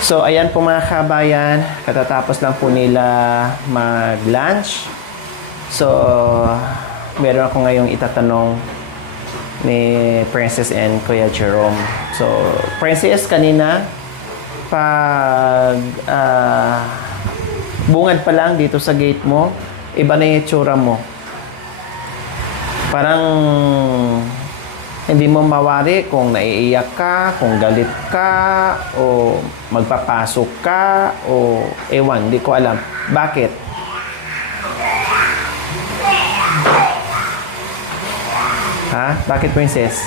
So, ayan po mga kabayan, katatapos lang po nila mag-lunch. So, meron ako ngayong itatanong ni Princess and Kuya Jerome. So, Princess, kanina, pag bungad pa lang dito sa gate mo, iba na yung itsura mo. Parang hindi mo mawari kung naiiyak ka, kung galit ka, o magpapasok ka, o ewan, hindi ko alam. Bakit? Ha? Bakit, Princess?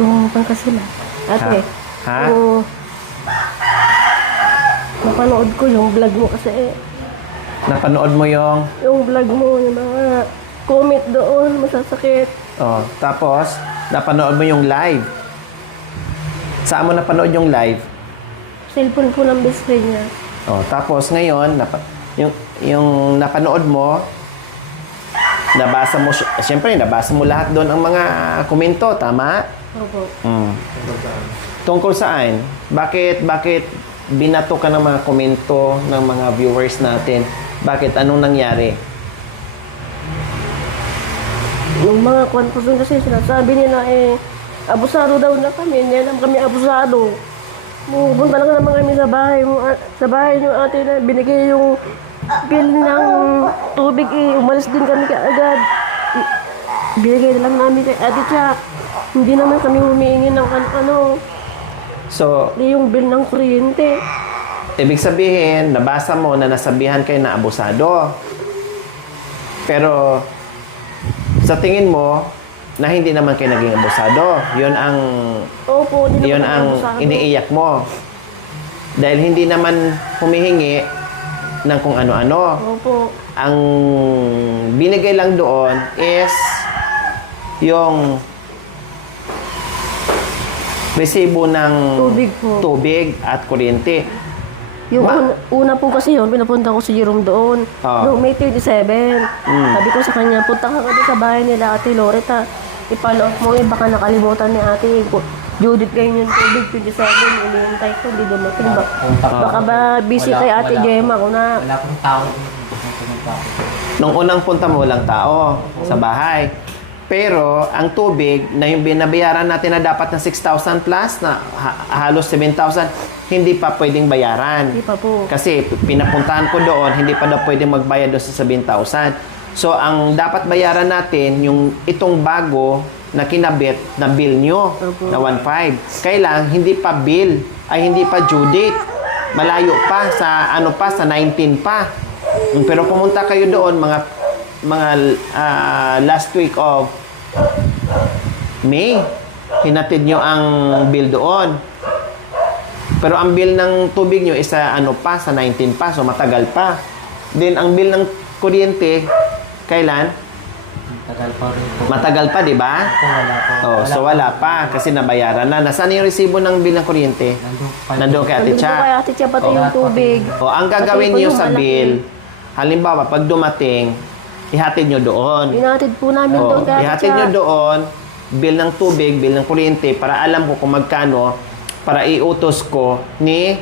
Yung pangkasila. Ate, Ha? napanood ko yung vlog mo kasi. Napanood mo yung... Yung vlog mo, yung mga comment doon, masasakit. Oh, tapos, napanood mo yung live. Saan mo napanood yung live? Cellphone ko ng best friend niya. Oh, tapos ngayon, yung napanood mo, nabasa mo, siyempre, nabasa mo lahat doon ang mga komento, tama? Opo. Tungkol saan? Bakit binato ka ng mga komento ng mga viewers natin? Bakit? Anong nangyari? Yung mga confusion kasi sinasabi nila abusado daw na kami. Hindi naman kami abusado. Pupunta lang naman kami sa bahay mo. Sa bahay niyo ate na binigay yung bill ng tubig umalis din kami kaagad. Binigay na lang namin kay ate Chak. Hindi naman kami humihingi ng ano. So, Yung bill ng kuryente. ibig sabihin, nabasa mo na nasabihan kayo na abusado. Pero, sa tingin mo, na hindi naman kayo naging abusado. Yun ang, Opo, hindi yun naman ang abusado. iniiyak mo. Dahil hindi naman humihingi ng kung ano-ano. Opo. Ang binigay lang doon is yung resibo ng Tubig po. tubig at kuryente. Yung una po kasi yun, pinapunta ko si Jerome doon. Oo. Noong May 27. Sabi ko sa kanya, punta ka doon sa bahay nila Ate Loretta. Ipalo mo baka nakalimutan ni Ate Judith ganyan yung tubig 27. Inihintay ko, di dumating. Baka ba busy kay Ate Gemma ko na. Wala pong tao. Nung unang punta mo, walang tao sa bahay. Pero, ang tubig, na yung binabayaran natin na dapat na 6,000 plus, na halos 7,000, hindi pa pwedeng bayaran. Hindi pa po. Kasi pinapuntahan ko doon, hindi pa daw pwedeng magbayad doon sa 7,000. So, ang dapat bayaran natin, yung itong bago na kinabit na bill nyo, Opo. na 1,500. Kailang, hindi pa bill, ay hindi pa due date. Malayo pa, sa ano pa, sa 19 pa. Pero pumunta kayo doon, mga last week of May, hinatid nyo ang bill doon. Pero ang bill ng tubig nyo is sa ano pa, sa 19 pa, so matagal pa. Then ang bill ng kuryente, kailan? Tagal pa rin po. Matagal pa, di ba? Wala po. Oh, so wala pa kasi nabayaran na. Nasaan yung resibo ng bill ng kuryente? Nandun kay Ate Sabi ko Cha. kay Ate Cha, pati yung tubig. O, ang gagawin Pati po niyo yung sa malaki. bill, halimbawa, pag dumating, ihatid nyo doon. Inatid po namin O, doon kay Ate ihatid Cha. nyo doon, bill ng tubig, bill ng kuryente, para alam ko kung magkano, para iutos ko ni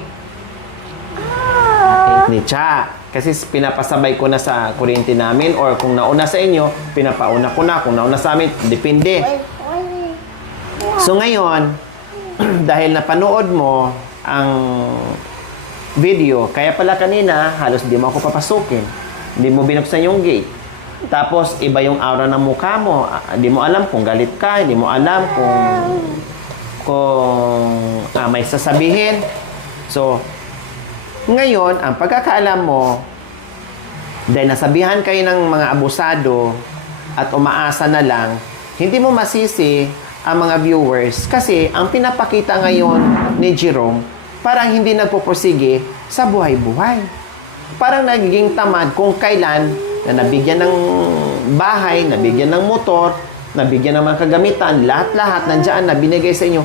Cha. Kasi pinapasabay ko na sa kuryente namin, or kung nauna sa inyo, pinapauna ko na. Kung nauna sa amin, depende. So ngayon, dahil napanood mo ang video, kaya pala kanina, halos di mo ako papasukin. Hindi mo binuksan yung gate. Tapos, iba yung aura ng mukha mo. Hindi mo alam kung galit ka, hindi mo alam kung may sasabihin. So, ngayon, ang pagkakaalam mo, dahil nasabihan kayo ng mga abusado at umaasa na lang, hindi mo masisi ang mga viewers kasi ang pinapakita ngayon ni Jerome parang hindi nagpupursige sa buhay-buhay. Parang nagiging tamad kung kailan na nabigyan ng bahay, nabigyan ng motor, nabigyan ng mga kagamitan, lahat-lahat nandiyan na binigay sa inyo.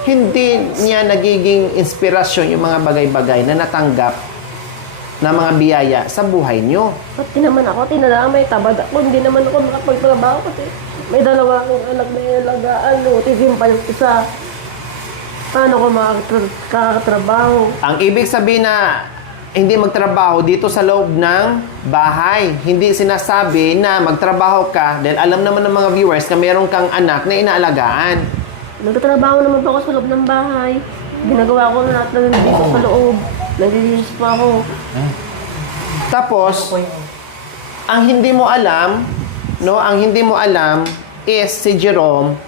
Hindi niya nagiging inspirasyon yung mga bagay-bagay na natanggap na mga biyaya sa buhay nyo. Pati naman ako, tinadamay, tabad ako, hindi naman ako makapagtrabaho kasi May dalawa akong anak na ilagaan, utisin pa yung isa. Paano ko makakatrabaho? Ang ibig sabihin na hindi magtrabaho dito sa loob ng bahay. Hindi sinasabi na magtrabaho ka dahil alam naman ng mga viewers na meron kang anak na inaalagaan. Nagtatrabaho naman po ako sa loob ng bahay. Ginagawa ko na lahat ng dito sa loob. Naglilinis pa ako. Tapos, ang hindi mo alam, no, ang hindi mo alam is si Jerome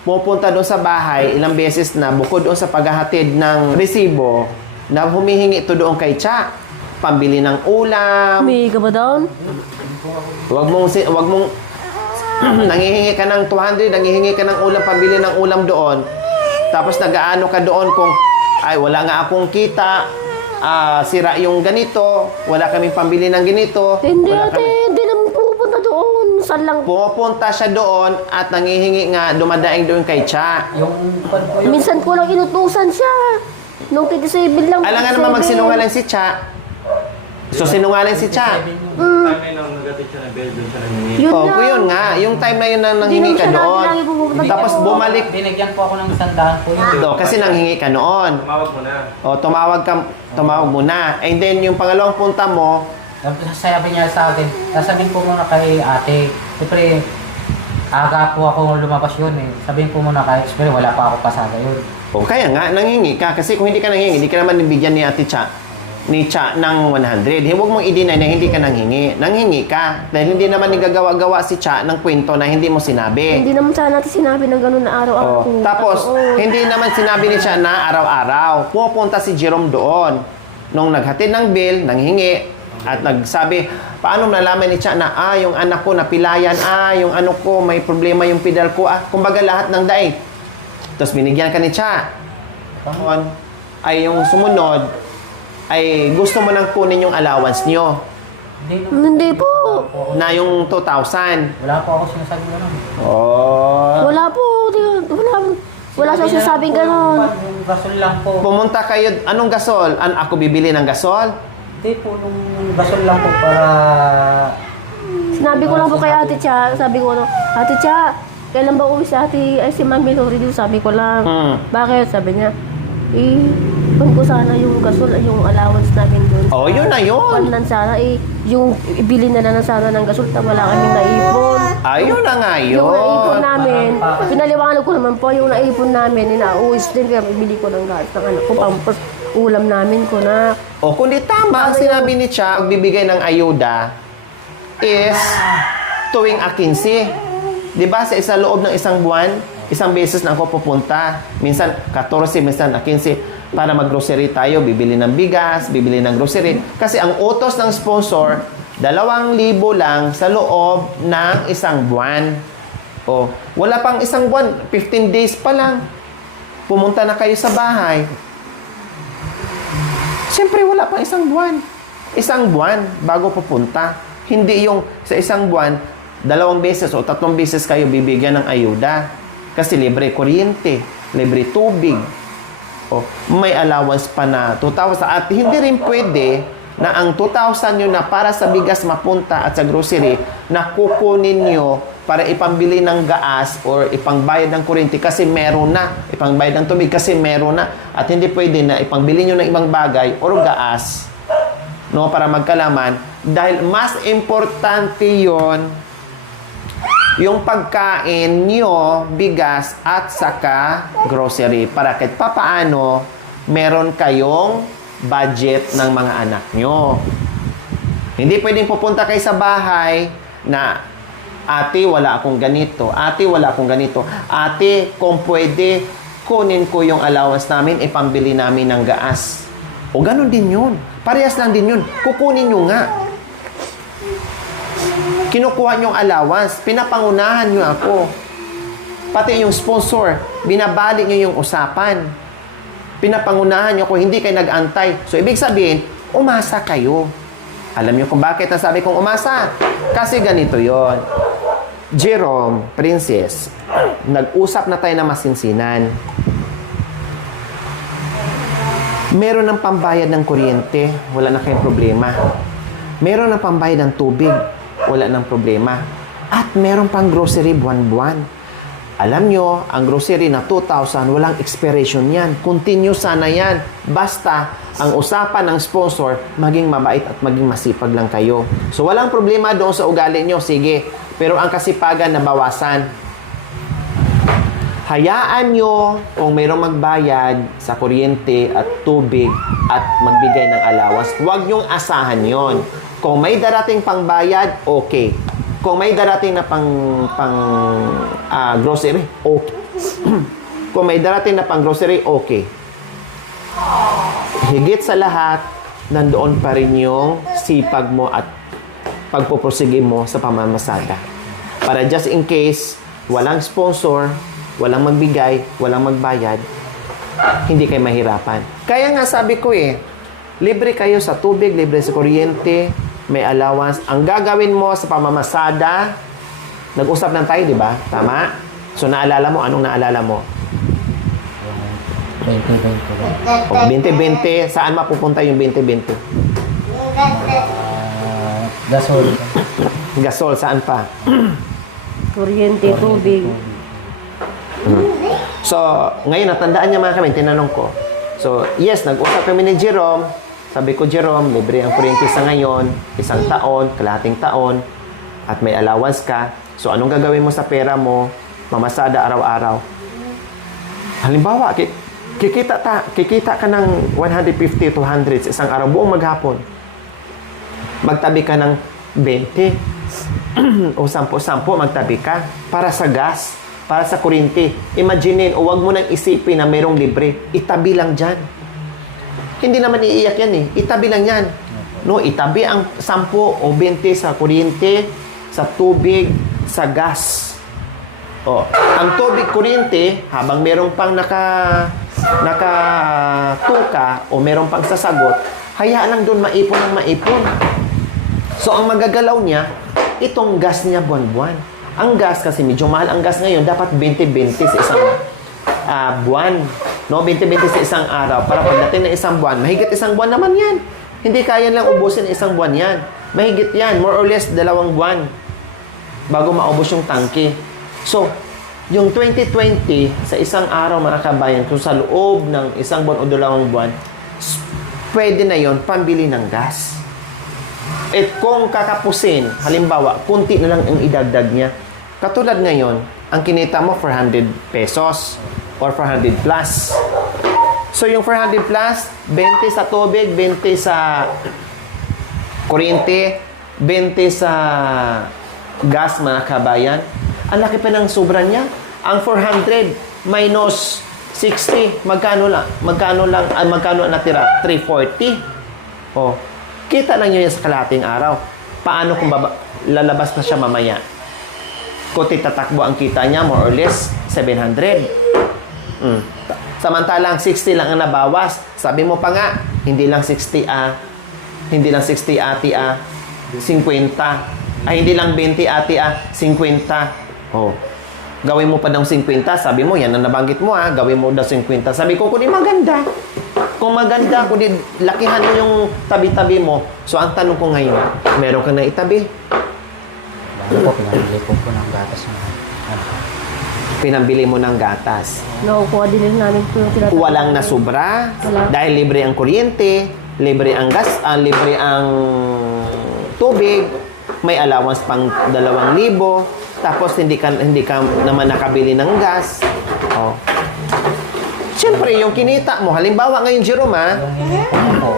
pupunta doon sa bahay ilang beses na bukod doon sa paghahatid ng resibo na humihingi ito doon kay Cha. Pambili ng ulam. Humingi ka ba doon? Wag mong nangihingi ka ng 200, nangihingi ka ng ulam, pambili ng ulam doon. Tapos nag-aano ka doon kung ay wala nga akong kita, sira yung ganito, wala kaming pambili ng ganito. Hindi wala ate, kami- hindi naman pupunta doon. Saan lang? Pupunta siya doon at nangihingi nga dumadaing doon kay Cha. Yung pan po yung... Minsan ko lang inutusan siya. Nung 27 lang. Alam nga naman magsinungaling si Cha. So sinungaling si Cha. Yun Oh, lang. yun nga, yung time na yun na Hindi nanghingi naman ka siya doon. lagi pupunta Tapos doon. bumalik. Binigyan po ako ng 100 po yun. Kasi nanghingi ka noon. O, tumawag mo na. And then, yung pangalawang punta mo, Tapos sabi niya sa akin, sasabihin po muna kay ate, siyempre, aga po ako lumabas yun eh. Sabihin po muna kay, siyempre wala pa ako pasada yun. o kaya nga, nanghingi ka. Kasi kung hindi ka nanghingi, hindi ka naman nabigyan ni Ate Cha, ni Cha ng 100. Huwag mong i-deny na hindi ka nanghingi. Nanghingi ka. Dahil hindi naman nagagawa-gawa si Cha ng kwento na hindi mo sinabi. Hindi naman sana natin sinabi ng gano'n na araw-araw. Oh, tapos, Oo. hindi naman sinabi ni Cha na araw-araw. Pupunta si Jerome doon. Nung naghatid ng bill, nanghingi, at nagsabi, paano nalaman ni Cha na, yung anak ko napilayan, yung ano ko, may problema yung pedal ko, kumbaga lahat ng daig. Tapos binigyan ka ni Cha. Ngayon, ay yung sumunod, ay gusto mo nang kunin yung allowance nyo Hindi po. na yung 2,000. Wala po ako sinasabi gano'n. Oh. Wala po. Wala siya sinasabing gano'n. Yung gasol lang po. Pumunta kayo, anong gasol? Ako bibili ng gasol? Hindi po, yung gasol lang po para... Sinabi ko lang po kay Ate Cha. Sabi ko, Ate Cha, kailan ba uwi si Ate, si Mami Lori? Sabi ko lang. Bakit? Sabi niya, kung ko sana yung gasol, yung allowance namin doon. Oh, yun na yun. Kung sana, yung ibili na lang sana ng gasol, wala kaming naipon. Ayun na nga yun. Yung naipon namin, pinaliwanag ko naman po, yung naipon namin, inauwis din, kaya bibili ko ng gas ng anak ko, pampos ulam namin ko na. O kundi tama, ang sinabi ni Cha, ang bibigay ng ayuda is tuwing 15. Di ba sa isa loob ng isang buwan, isang beses na ako pupunta. Minsan 14, minsan 15. Para mag-grocery tayo, bibili ng bigas, bibili ng grocery. Kasi ang utos ng sponsor, 2,000 lang sa loob ng isang buwan. O, wala pang isang buwan, 15 days pa lang. Pumunta na kayo sa bahay. Siyempre, wala pang isang buwan. Isang buwan bago pupunta. Hindi yung sa isang buwan, 2 beses o 3 beses kayo bibigyan ng ayuda. Kasi libre kuryente, libre tubig. O, may allowance pa na 2,000. At hindi rin pwede na ang 2,000 nyo na para sa bigas mapunta at sa grocery na kukunin nyo para ipambili ng gas or ipangbayad ng kuryente kasi meron na. Ipangbayad ng tubig kasi meron na. At hindi pwede na ipangbili nyo ng ibang bagay or gas, no, para magkalaman. Dahil mas importante yon yung pagkain nyo, bigas at saka grocery. Para kahit papaano, meron kayong budget ng mga anak nyo. Hindi pwedeng pupunta kayo sa bahay na, ate, wala akong ganito. Ate, wala akong ganito. Ate, kung pwede, kunin ko yung allowance namin, ipambili namin ng gas. O ganun din yun. Parehas lang din yun. Kukunin nyo nga. Kinukuha nyo ang allowance. Pinapangunahan nyo ako. Pati yung sponsor, binabalik nyo yung usapan. Pinapangunahan nyo ako, hindi kayo nag-antay. So, ibig sabihin, umasa kayo. Alam nyo kung bakit nasabi kong umasa? Kasi ganito yon. Jerome, Princess, nag-usap na tayo na masinsinan. Meron ng pambayad ng kuryente, wala na kayong problema. Meron ng pambayad ng tubig, wala ng problema. At meron pang grocery buwan-buwan. Alam nyo, ang grocery na 2,000, walang expiration yan. Continue sana yan. Basta, ang usapan ng sponsor, maging mabait at maging masipag lang kayo. So, walang problema doon sa ugali nyo. Sige. Pero ang kasipagan, nabawasan. Hayaan nyo kung mayroong magbayad sa kuryente at tubig at magbigay ng allowance. Huwag nyong asahan yon. Kung may darating pang bayad, okay. Kung may darating na grocery, okay. Kung may darating na pang grocery, okay. Higit sa lahat, nandoon pa rin yung sipag mo at pagpupursige mo sa pamamasada. Para just in case, walang sponsor, walang magbigay, walang magbayad, hindi kayo mahirapan. Kaya nga sabi ko libre kayo sa tubig, libre sa kuryente, may allowance. Ang gagawin mo sa pamamasada, nag-usap lang tayo, di ba? Tama? So, naalala mo? Anong naalala mo? 2020. 2020. Saan mapupunta yung 2020? Gasol. Gasol, saan pa? Kuryente, tubig. So, ngayon, natandaan niya mga kami, tinanong ko. So, yes, nag-usap kami ni Jerome. Sabi ko, Jerome, libre ang kuryente sa ngayon, 1 taon, kalahating taon, at may allowance ka. So, anong gagawin mo sa pera mo? Mamasada araw-araw. Halimbawa, kikita ka ng 150 to 100 sa isang araw, buong maghapon. Magtabi ka ng 20 o 10, magtabi ka para sa gas, para sa kuryente. Imaginin, o wag mo nang isipin na mayroong libre. Itabi lang dyan. Hindi naman iiyak yan Itabi lang yan. No, itabi ang 10 o 20 sa kuryente, sa tubig, sa gas. Ang tubig, kuryente, habang merong pang nakatuka o merong pang sasagot, hayaan lang doon maipon ng maipon. So, ang magagalaw niya, itong gas niya buwan-buwan. Ang gas kasi medyo mahal. Ang gas ngayon, dapat 20-20 sa isang buwan. No, 20-20 sa isang araw. Para pagdating ng isang buwan, mahigit isang buwan naman yan. Hindi kaya lang ubusin isang buwan yan. Mahigit yan. More or less 2 buwan bago maubos yung tangke. So, yung 2020 sa isang araw mga kabayan, kung sa loob ng isang buwan o 2 buwan, pwede na yon pambili ng gas. At kung kakapusin, halimbawa, kunti na lang ang idagdag niya. Katulad ngayon, ang kinita mo 400 pesos or 400 plus. So, yung 400 plus, 20 sa tubig, 20 sa kuryente, 20 sa gas, mga kabayan. Ang laki pa ng sobra niya. Ang 400 minus 60, magkano ang natira? 340. Kita lang yun sa kalahating araw. Paano kung lalabas na siya mamaya? Kung titatakbo ang kita niya, more or less, 700. Samantalang 60 lang ang nabawas. Sabi mo pa nga, hindi lang 60 ati 50. Hindi lang 20 ati 50. Gawin mo pa ng 50. Sabi mo, yan ang nabanggit mo gawin mo daw 50. Sabi ko, kundi maganda. Kung maganda, kundi lakihan mo yung tabi-tabi mo. So, ang tanong ko ngayon, meron ka na itabi? Pinabili ko ng gatas. Pinambili mo ng gatas. Nakukuha din namin po yung tinatawag. Walang nasubra. Wala. Dahil libre ang kuryente, libre ang gas, libre ang tubig, may allowance pang 2,000, tapos hindi ka naman nakabili ng gas. Siyempre, yung kinita mo, halimbawa ngayon, Jerome, Yung iniipon ko,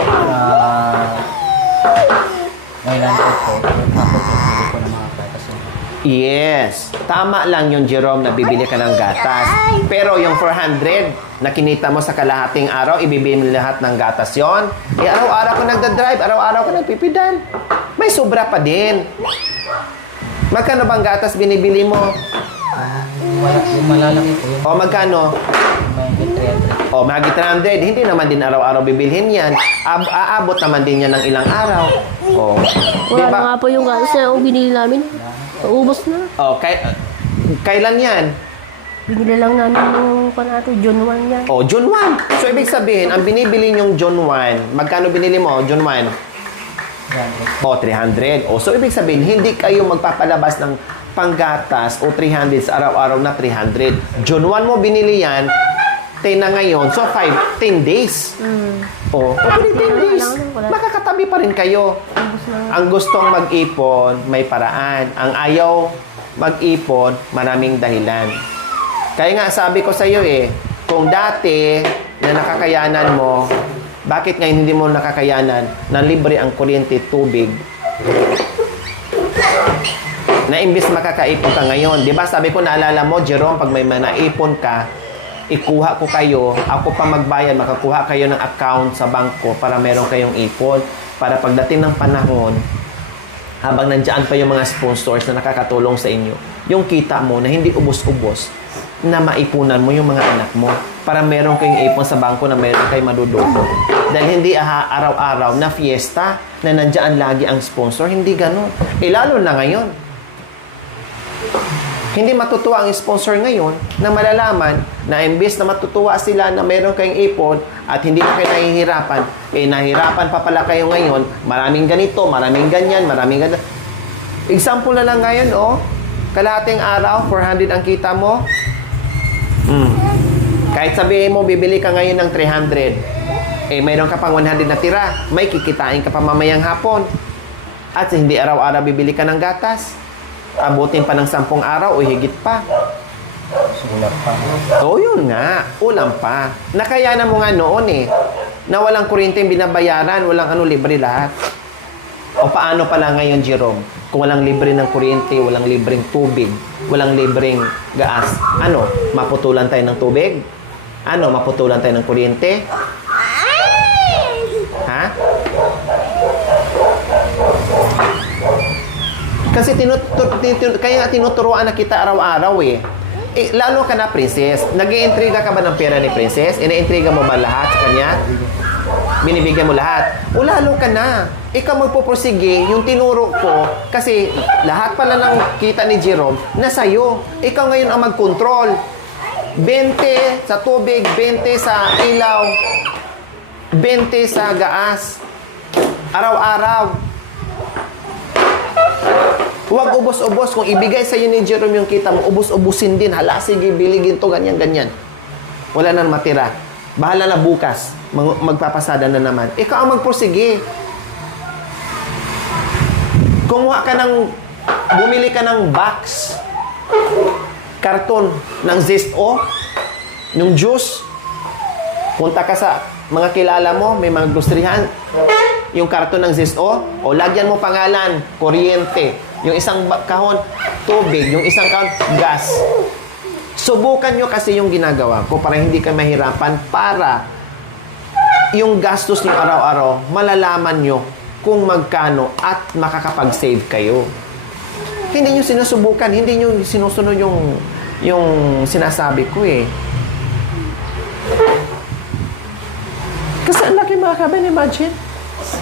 may landed po, tapos pinabili ko ng mga gatas. yes, tama lang yung Jerome na bibili ka ng gatas. Pero yung 400 na kinita mo sa kalahating araw, ibibili mo lahat ng gatas yon. Araw-araw ka nagdadrive, araw-araw ka nagpipidal. May sobra pa din. Magkano bang gatas binibili mo? Yung malalaki po yun. Magkano? May 300. Mahigit 300. Hindi naman din araw-araw bibilhin yan. Aabot naman din yan ng ilang araw. Wala na nga po yung gatas na binili namin. Ubus na. Kailan yan? Binili lang namin yung panato, June 1 yan. June 1. So, ibig sabihin, ang binibili nyong June 1, magkano binili mo, June 1? 300. So, ibig sabihin, hindi kayo magpapalabas ng panggatas o 300 sa araw-araw na 300. June 1 mo binili yan, 10 na ngayon, so 10 days. O, okay, 10 days. Makakatabi pa rin kayo. Ang gustong mag-ipon, may paraan. Ang ayaw mag-ipon, maraming dahilan. Kaya nga sabi ko sa iyo kung dati na nakakayanan mo, bakit ngayon hindi mo nakakayanan na libre ang kuryente, tubig? Na imbis makakaipon ka ngayon. Di ba sabi ko, naalala mo, Jerome, pag may naipon ka, ikuha ko kayo, ako pa magbayad, makakuha kayo ng account sa bangko para meron kayong ipon. Para pagdating ng panahon, habang nandiyan pa yung mga sponsors na nakakatulong sa inyo, yung kita mo na hindi ubos-ubos, na maipunan mo yung mga anak mo para meron kayong ipon sa bangko na meron kayong maduduto. Dahil hindi araw-araw na fiesta na nandiyan lagi ang sponsor, hindi ganun. Lalo na ngayon. Hindi matutuwa ang sponsor ngayon na malalaman na imbes na matutuwa sila na meron kayong ipon at hindi na kayo nahihirapan, nahihirapan pa pala kayo ngayon, maraming ganito, maraming ganyan, maraming ganyan. Example na lang ngayon, kalahating araw, 400 ang kita mo. Kahit sabihin mo, bibili ka ngayon ng 300, mayroon ka pang 100 na tira, may kikitain ka pa mamayang hapon. At hindi araw-araw bibili ka ng gatas. Abutin pa ng 10 araw o higit pa. Sulat pa. Oo, yun nga. Ulam pa. Nakayanan mo nga noon na walang kuryente yung binabayaran, walang libre lahat. O paano pala ngayon, Jerome? Kung walang libre ng kuryente, walang libreng tubig, walang libreng gas, maputulan tayo ng tubig? Maputulan tayo ng kuryente? Ha? Kasi kaya nga tinuturuan na kita araw-araw lalo ka na, princess. Nag-iintriga ka ba ng pera ni princess? Ina-intriga mo ba lahat sa kanya? Binibigyan mo lahat? O lalo ka na. Ikaw magpupursige yung tinuro ko kasi lahat pala ng kita ni Jerome na sa'yo. Ikaw ngayon ang mag-control. 20 sa tubig, 20 sa ilaw, 20 sa gas. Araw-araw. Huwag ubos-ubos. Kung ibigay sa iyo ni Jerome yung kita mo, ubos-ubusin din. Hala, sige, biligin to, ganyan-ganyan. Wala nang matira. Bahala na bukas. Magpapasada na naman. Ikaw ang magpursige. Bumili ka ng box, karton ng Zest-O, ng juice. Punta ka sa mga kilala mo, may mga groceryhan, yung karton ng Zest-O, o lagyan mo pangalan, kuryente. Yung isang kahon, tubig. Yung isang kahon, gas. Subukan nyo kasi yung ginagawa ko para hindi ka mahirapan, para yung gastos nyo araw-araw, malalaman nyo kung magkano at makakapag-save kayo. Hindi nyo sinusubukan, hindi nyo sinusunod yung sinasabi ko Kasi ang laki mga kaban, imagine.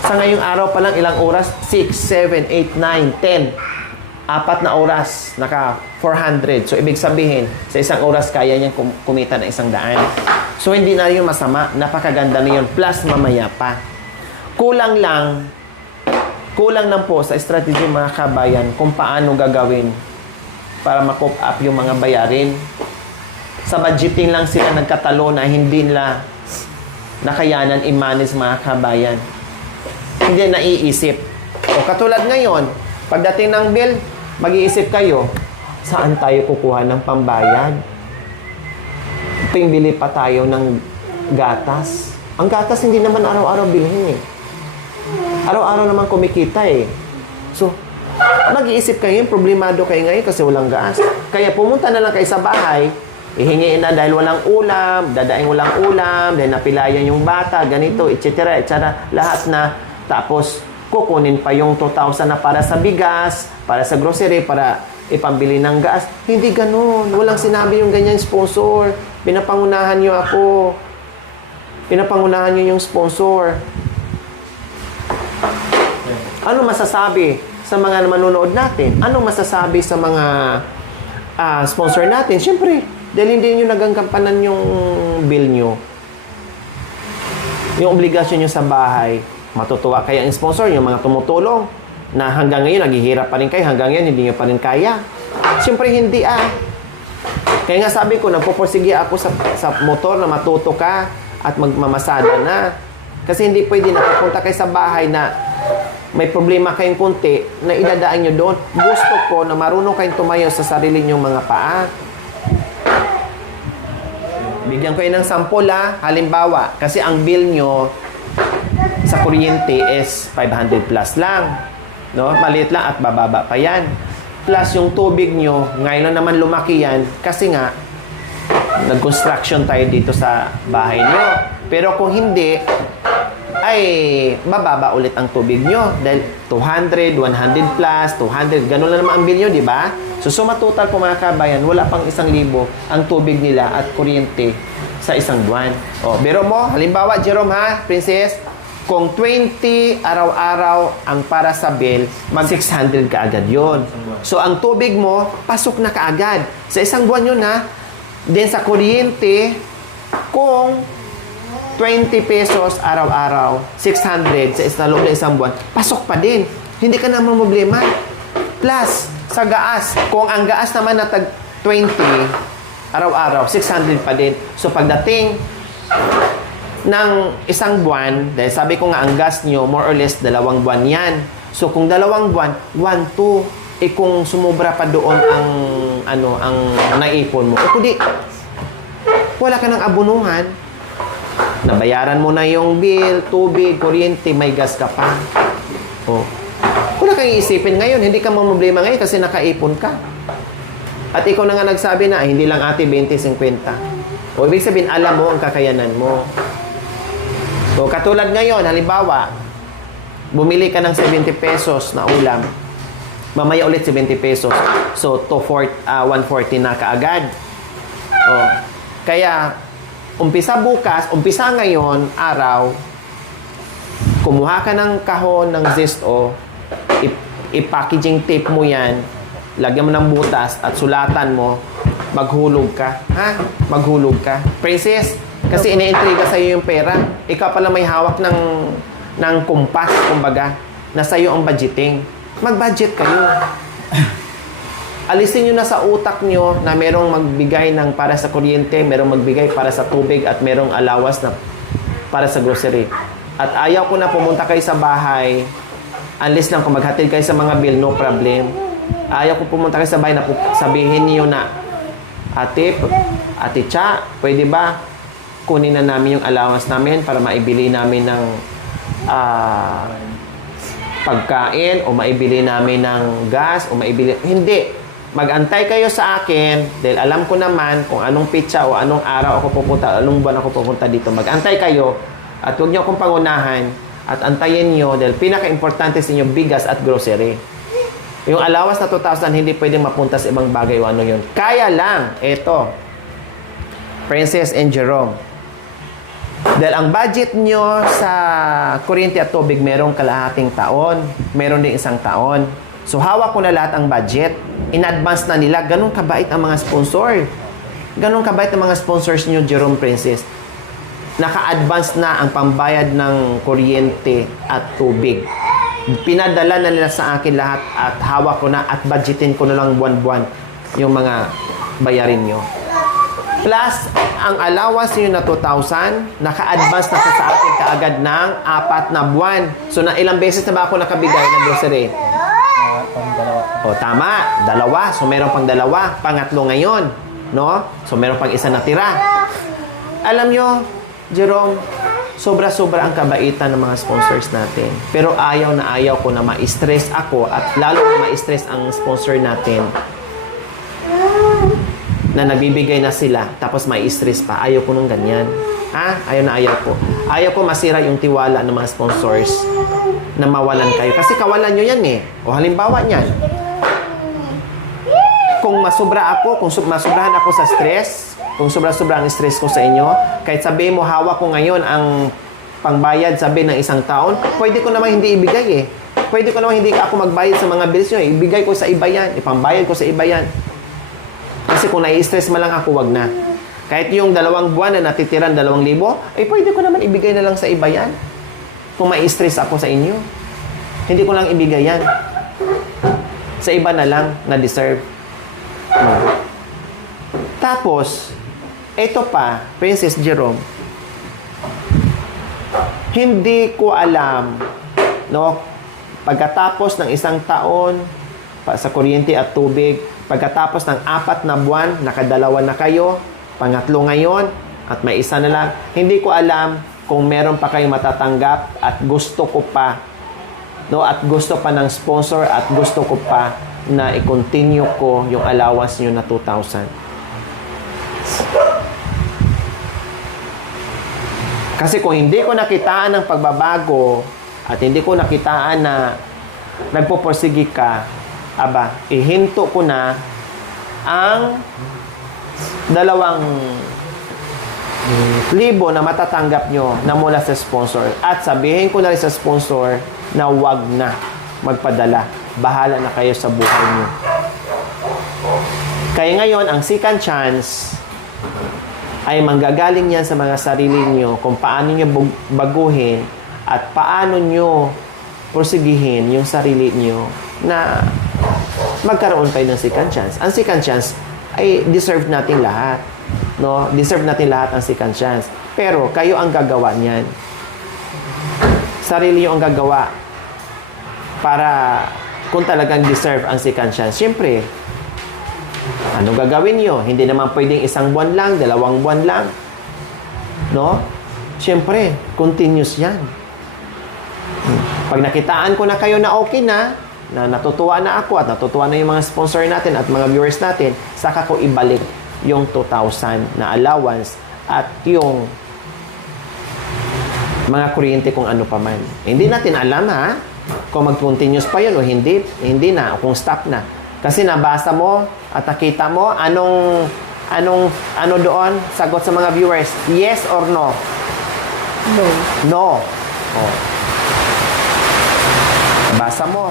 Sa ngayong araw pa lang, ilang oras? 6, 7, 8, 9, 10. 4 na oras, naka 400. So, ibig sabihin, sa isang oras, kaya niyang kumita ng 100. So, hindi na yun masama. Napakaganda na yun. Plus, mamaya pa. Kulang lang po sa strategy mga kabayan kung paano gagawin para ma-cope up yung mga bayarin. Sa budgeting lang sila nagkatalo na hindi nila nakayanan i-manage mga kabayan. Hindi naiisip. O katulad ngayon, pagdating ng bill, mag-iisip kayo, saan tayo kukuha ng pambayad? Bili pa tayo ng gatas. Ang gatas hindi naman araw-araw bilhin Araw-araw naman kumikita So, mag-iisip kayo, problemado kayo ngayon kasi walang gas. Kaya pumunta na lang kayo sa bahay, ihingiin na dahil walang ulam, dadaing walang ulam, dahil napilayan yung bata, ganito, etc. Lahat na. Tapos, kukunin pa yung 2,000 na para sa bigas, para sa grocery, para ipambili ng gas. Hindi ganun. Walang sinabi yung ganyan sponsor. Pinapangunahan nyo ako. Pinapangunahan nyo yung sponsor. Ano masasabi sa mga manonood natin? Ano masasabi sa mga sponsor natin? Siyempre, dahil hindi nyo nagangkampanan yung bill nyo. Yung obligasyon nyo sa bahay, matutuwa kaya ang sponsor, yung mga tumutulong, na hanggang ngayon, naghihirap pa rin kayo, hanggang ngayon, hindi nyo pa rin kaya. Siyempre hindi Kaya nga sabi ko, nagpupursige ako sa motor na matuto ka at magmamasada na. Kasi hindi pwede na pupunta kayo sa bahay na may problema kayong kunti na idadaan nyo doon. Gusto ko na marunong kayong tumayo sa sarili nyong mga paa. Bigyan ko yun ng sample Halimbawa, kasi ang bill nyo sa kuryente is 500 plus lang. No? Maliit lang at bababa pa yan. Plus yung tubig nyo, ngayon lang naman lumaki yan kasi nga nag-construction tayo dito sa bahay nyo. Pero kung hindi, ay bababa ulit ang tubig nyo. Dahil 200, 100 plus, 200, ganun lang naman ang bill nyo, di ba? So suma total po mga kabayan, wala pang 1,000 ang tubig nila at kuryente sa isang buwan. O, biro mo, halimbawa, Jerome Princess, kung 20 araw-araw ang para sa bill, mag 600 ka agad yun. So, ang tubig mo, pasok na kaagad. Sa isang buwan yun Then sa kuryente, kung 20 pesos araw-araw, 600 sa loob ng isang buwan, pasok pa din. Hindi ka naman problema. Plus, sa gas, kung ang gas naman na tag 20 araw-araw, 600 pa din. So, pagdating ng isang buwan, dahil sabi ko nga ang gas nyo, more or less, 2 buwan yan. So, kung 2 buwan, 1, 2, kung sumubra pa doon ang naipon mo, kundi, wala ka ng abunuhan, nabayaran mo na yung bill, tubig, kuryente, may gas ka pa. Wala kang iisipin ngayon, hindi ka mamroblema ngayon kasi nakaipon ka. At ikaw na nga nagsabi na, hindi lang ate 20-50. O ibig sabihin, alam mo ang kakayanan mo. So, katulad ngayon, halimbawa, bumili ka ng 70 pesos na ulam, mamaya ulit 70 pesos. So, 140 na kaagad. Kaya, umpisa bukas, umpisa ngayon, araw, kumuha ka ng kahon ng Zesto, i-packaging tape mo yan, lagyan mo ng butas at sulatan mo, maghulog ka. Maghulog ka. Princess, kasi ina-intriga sa'yo yung pera. Ikaw pala may hawak ng kumpas, kumbaga, na sa'yo ang budgeting. Mag-budget kayo. Alisin nyo na sa utak nyo na merong magbigay ng para sa kuryente, merong magbigay para sa tubig, at merong alawas na para sa grocery. At ayaw ko na pumunta kayo sa bahay, unless lang kung maghatid kayo sa mga bill, no problem. Ayaw ko pumunta kayo sa bahay na sabihin niyo na, Ate Cha, pwede ba kunin na namin yung allowance namin para maibili namin ng pagkain o maibili namin ng gas o maibili... Hindi. Mag-antay kayo sa akin dahil alam ko naman kung anong pitsa o anong araw ako pupunta, anong buwan ako pupunta dito. Mag-antay kayo at huwag niyo akong pangunahan at antayin niyo dahil pinaka-importante sa inyo bigas at grocery. Yung allowance na 2,000 hindi pwedeng mapunta sa ibang bagay o ano yun. Kaya lang, eto, Princess and Jerome, dahil ang budget nyo sa kuryente at tubig merong kalahating taon, meron din isang taon. So, hawak ko na lahat ang budget. In advance na nila. Ganun kabait ang mga sponsor. Ganun kabait ang mga sponsors nyo, Jerome, Princess. Naka-advance na ang pambayad ng kuryente at tubig. Pinadala na nila sa akin lahat at hawak ko na at budgetin ko na lang buwan-buwan yung mga bayarin nyo. Plus, ang allowance nyo na 2,000, naka-advance na sa akin kaagad ng 4 na buwan. So, na ilang beses na ba ako nakabigay ng grocery? O, tama. 2. So, meron pang 2. Pangatlo ngayon. No? So, meron pang 1 na tira. Alam nyo, Jerome, sobra-sobra ang kabaitan ng mga sponsors natin. Pero ayaw ko na ma-stress ako at lalo na ma-stress ang sponsor natin na nagbibigay na sila tapos ma-stress pa. Ayaw ko nung ganyan. Ayaw ko. Ayaw ko masira yung tiwala ng mga sponsors na mawalan kayo. Kasi kawalan nyo yan O halimbawa niyan, kung masobrahan ako sa stress, kung sobra-sobra ang stress ko sa inyo, kahit sabihin mo hawak ko ngayon ang pangbayad sabihin ng 1 taon, pwede ko naman hindi ibigay Pwede ko naman hindi ako magbayad sa mga bills nyo Ibigay ko sa iba yan. Ipambayad ko sa iba yan. Kasi kung nai-stress man lang ako, wag na. Kahit yung 2 buwan na natitiran 2,000, pwede ko naman ibigay na lang sa iba yan. Kung mai-stress ako sa inyo. Hindi ko lang ibigay yan. Sa iba na lang na deserve. Tapos, ito pa, Princess Jerome, hindi ko alam, no, pagkatapos ng isang taon sa kuryente at tubig, pagkatapos ng 4 na buwan, nakadalawa na kayo, pangatlo ngayon, at may isa na lang, hindi ko alam kung meron pa kayong matatanggap at gusto ko pa, no, at gusto pa ng sponsor at gusto ko pa na i-continue ko yung allowance nyo na 2,000. Kasi kung hindi ko nakitaan ng pagbabago at hindi ko nakitaan na nagpupursige ka, ihinto ko na ang 2,000 na matatanggap nyo na mula sa sponsor. At sabihin ko na rin sa sponsor na wag na magpadala. Bahala na kayo sa buhay nyo. Kaya ngayon, ang second chance ay manggagaling yan sa mga sarili nyo kung paano nyo baguhin at paano nyo porsigihin yung sarili nyo na magkaroon kayo ng second chance. Ang second chance ay deserve natin lahat. No? Deserve natin lahat ang second chance. Pero kayo ang gagawa niyan. Sarili nyo ang gagawa para kung talagang deserve ang second chance. Siyempre, ano gagawin nyo? Hindi naman pwedeng 1 buwan lang, 2 buwan lang. No? Siyempre, continuous yan. Pag nakitaan ko na kayo na okay na natutuwa na ako at natutuwa na yung mga sponsor natin at mga viewers natin, saka ko ibalik yung 2,000 na allowance at yung mga kuryente kung ano pa man. Hindi natin alam kung mag-continuous pa yun o hindi na, o kung stop na. Kasi nabasa mo at nakita mo ano doon, sagot sa mga viewers, yes or no? No. No. Oh. Nabasa mo.